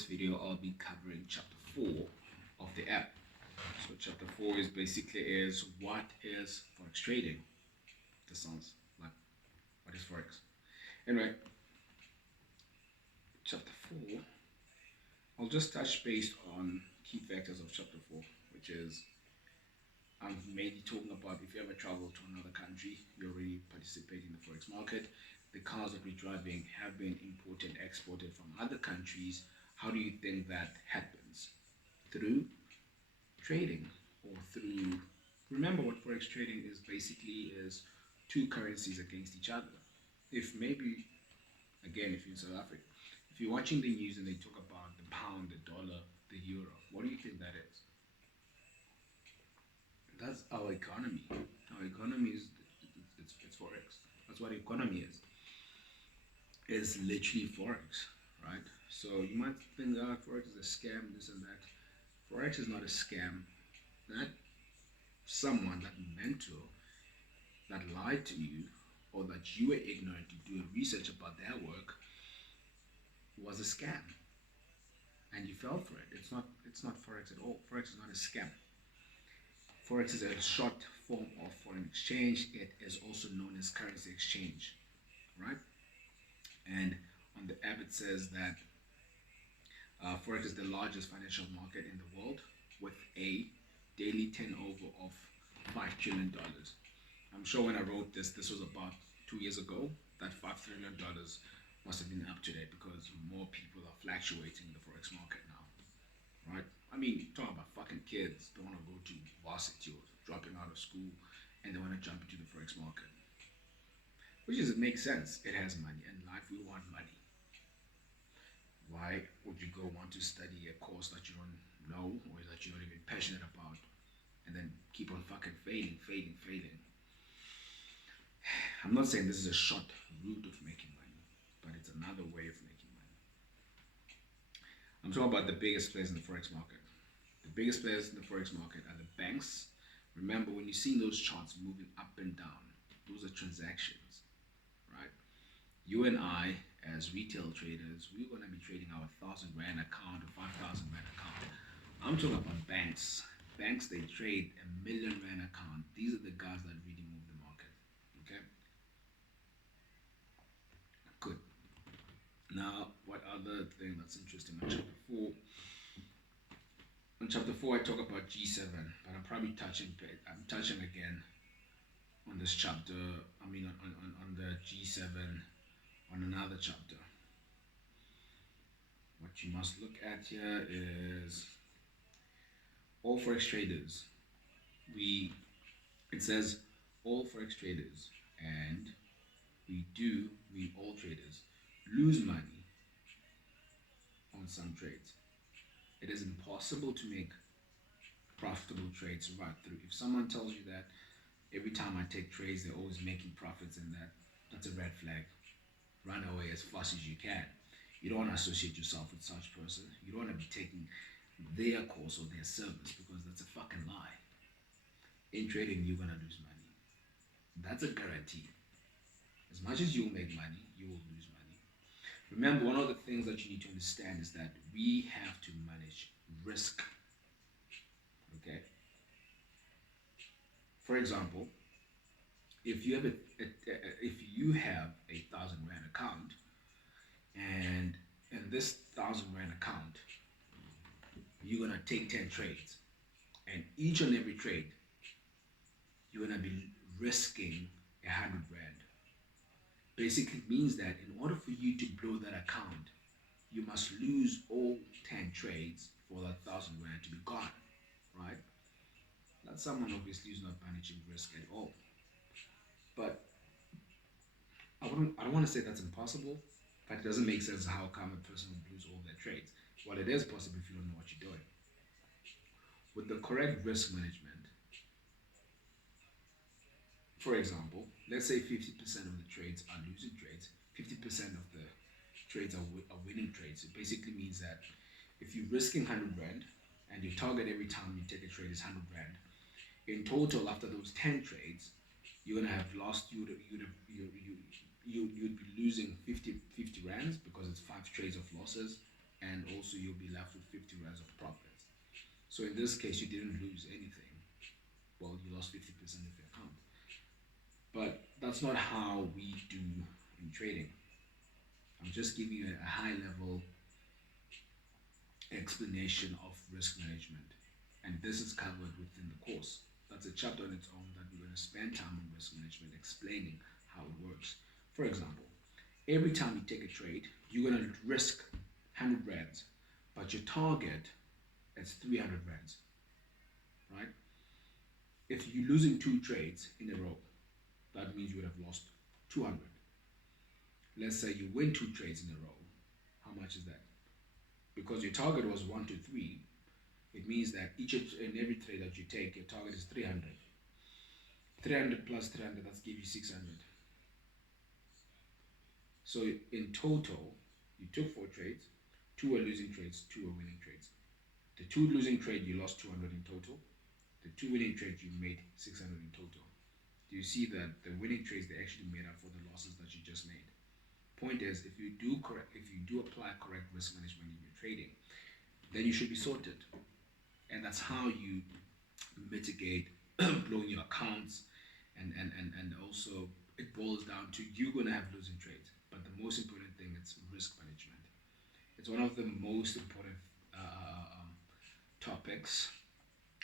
this video, I'll be covering chapter 4 of the app. So chapter 4 is basically what is Forex trading? This sounds like what is Forex? Anyway, chapter 4, I'll just touch based on key factors of chapter 4, which is I'm mainly talking about if you ever travel to another country, you already participate in the Forex market. The cars that we're driving have been imported, exported from other countries. How do you think that happens? Through trading or through, remember what Forex trading is basically is two currencies against each other. If maybe, again, if you're in South Africa, if you're watching the news and they talk about the pound, the dollar, the euro, what do you think that is? That's our economy. Our economy is it's Forex. That's what economy is. It's literally Forex, right? So you might think that Forex is a scam, this and that. Forex is not a scam. That someone, that mentor, that lied to you, or that you were ignorant to do research about their work, was a scam, and you fell for it. It's not Forex at all. Forex is not a scam. Forex is a short form of foreign exchange. It is also known as currency exchange, right? And on the app it says that Forex is the largest financial market in the world with a daily turnover of $5 trillion. I'm sure when I wrote this, this was about 2 years ago. That $5 trillion must have been up to date because more people are fluctuating in the Forex market now, right? I mean, talking about fucking kids don't want to go to varsity or dropping out of school and they want to jump into the Forex market. Which is, it makes sense. It has money. In life, we want money. Why would you go want to study a course that you don't know or that you're not even passionate about and then keep on fucking failing? I'm not saying this is a short route of making money, but it's another way of making money. I'm talking about the biggest players in the Forex market. The biggest players in the Forex market are the banks. Remember, when you see those charts moving up and down, those are transactions, right? You and I, as retail traders, we're going to be trading our 1,000 Rand account or 5,000 Rand account. I'm talking about banks. Banks, they trade a 1,000,000 Rand account. These are the guys that really move the market. Okay? Good. Now, what other thing that's interesting on chapter 4? On chapter 4, I talk about G7, but I'm touching again on this chapter. I mean, on the G7 on another chapter. What you must look at here is all Forex traders. It says all Forex traders, and we all traders lose money on some trades. It is impossible to make profitable trades right through. If someone tells you that every time I take trades they're always making profits, and that's a red flag. Run away as fast as you can. You don't want to associate yourself with such person. You don't want to be taking their course or their service, because that's a fucking lie. In trading, you're gonna lose money. That's a guarantee. As much as you'll make money, you will lose money. Remember, one of the things that you need to understand is that we have to manage risk. Okay? For example, if you have a 1,000 Rand account, and in this 1,000 Rand account, you're gonna take 10 trades, and each and every trade, you're gonna be risking 100 Rand. Basically means that in order for you to blow that account, you must lose all 10 trades for that 1,000 Rand to be gone, right? That's someone obviously who's not managing risk at all. But I don't want to say that's impossible, but it doesn't make sense how come a person would lose all their trades. Well, it is possible if you don't know what you're doing. With the correct risk management, for example, let's say 50% of the trades are losing trades, 50% of the trades are winning trades. It basically means that if you're risking 100 Rand and your target every time you take a trade is 100 Rand, in total, after those 10 trades, you're gonna have lost. You'd be losing 50 rands because it's 5 trades of losses, and also you'll be left with 50 rands of profits. So in this case, you didn't lose anything. Well, you lost 50% of your account. But that's not how we do in trading. I'm just giving you a high level explanation of risk management. And this is covered within the course. That's a chapter on its own that we're going to spend time on risk management explaining how it works. For example, every time you take a trade, you're going to risk 100 rands, but your target is 300 rands, right? If you're losing two trades in a row, that means you would have lost 200. Let's say you win two trades in a row. How much is that? Because your target was 1 to 3, it means that each and every trade that you take, your target is 300. 300 plus 300, that's give you 600. So in total, you took 4 trades, 2 were losing trades, 2 were winning trades. The 2 losing trade, you lost 200 in total. The 2 winning trades, you made 600 in total. Do you see that the winning trades, they actually made up for the losses that you just made? Point is, if you do apply correct risk management in your trading, then you should be sorted. And that's how you mitigate blowing your accounts, and also it boils down to you're gonna have losing trades. But the most important thing is risk management. It's one of the most important topics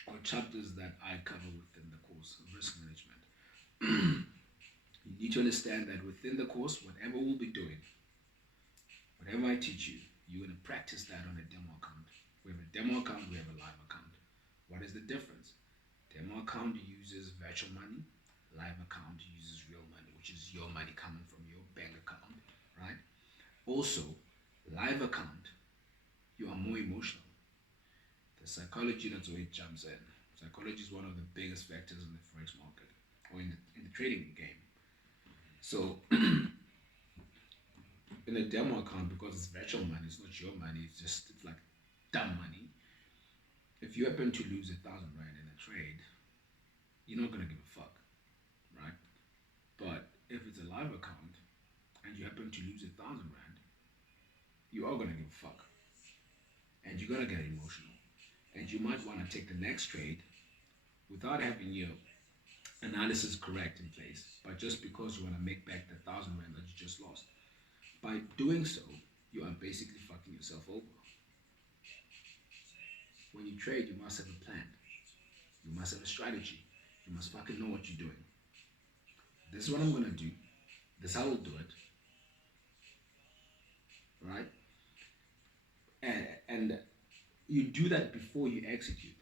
or chapters that I cover within the course, risk management. You need to understand that within the course, whatever we'll be doing, whatever I teach you, you're going to practice that on a demo account. We have a demo account, we have a live account. What is the difference? Demo account uses virtual money, live account uses real money, which is your money coming from your bank account, right? Also, live account, you are more emotional. The psychology, that's where it jumps in. Psychology is one of the biggest factors in the Forex market or in the trading game. So, in a demo account, because it's virtual money, it's not your money, it's like dumb money. If you happen to lose 1,000 rand in a trade, you're not gonna give a fuck, right? But if it's a live account and you happen to lose 1,000 rand, you are gonna give a fuck, and you're gonna get emotional, and you might want to take the next trade without having your analysis correct in place, but just because you want to make back the 1,000 rand that you just lost. By doing so, you are basically fucking yourself over. When you trade, you must have a plan. You must have a strategy. You must fucking know what you're doing. This is what I'm gonna do. This is how we'll do it. Right? And you do that before you execute.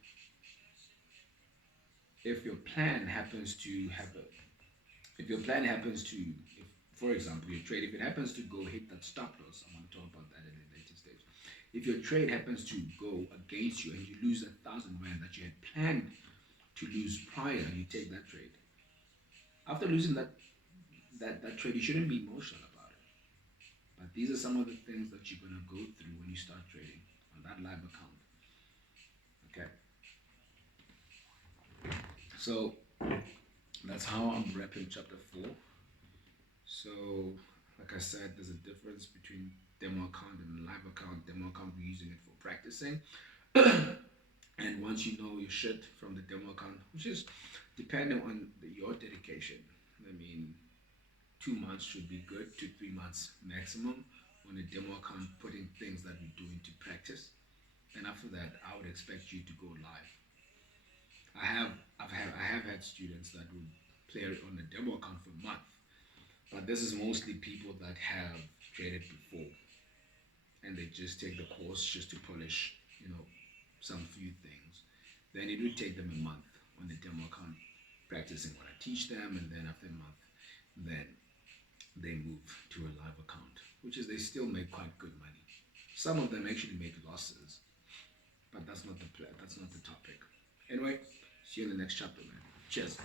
If your plan happens to have if your plan happens to, if, for example, your trade, if it happens to go hit that stop loss, I'm going to talk about that in a later stage. If your trade happens to go against you and you lose 1,000 rand that you had planned to lose prior, you take that trade. After losing that trade, you shouldn't be emotional about it. But these are some of the things that you're going to go through when you start trading on that live account. Okay. So that's how I'm wrapping chapter 4. So, like I said, there's a difference between demo account and live account. Demo account, we're using it for practicing. And once you know your shit from the demo account, which is depending on your dedication. I mean, 2 months should be good, 2-3 months maximum on a demo account, putting things that we do into practice. And after that, I would expect you to go live. I have had students that would play on the demo account for a month, but this is mostly people that have traded before, and they just take the course just to polish, some few things. Then it would take them a month on the demo account, practicing what I teach them, and then after a month, then they move to a live account, which is they still make quite good money. Some of them actually make losses, but that's not the topic. Anyway, see you in the next chapter, man. Cheers.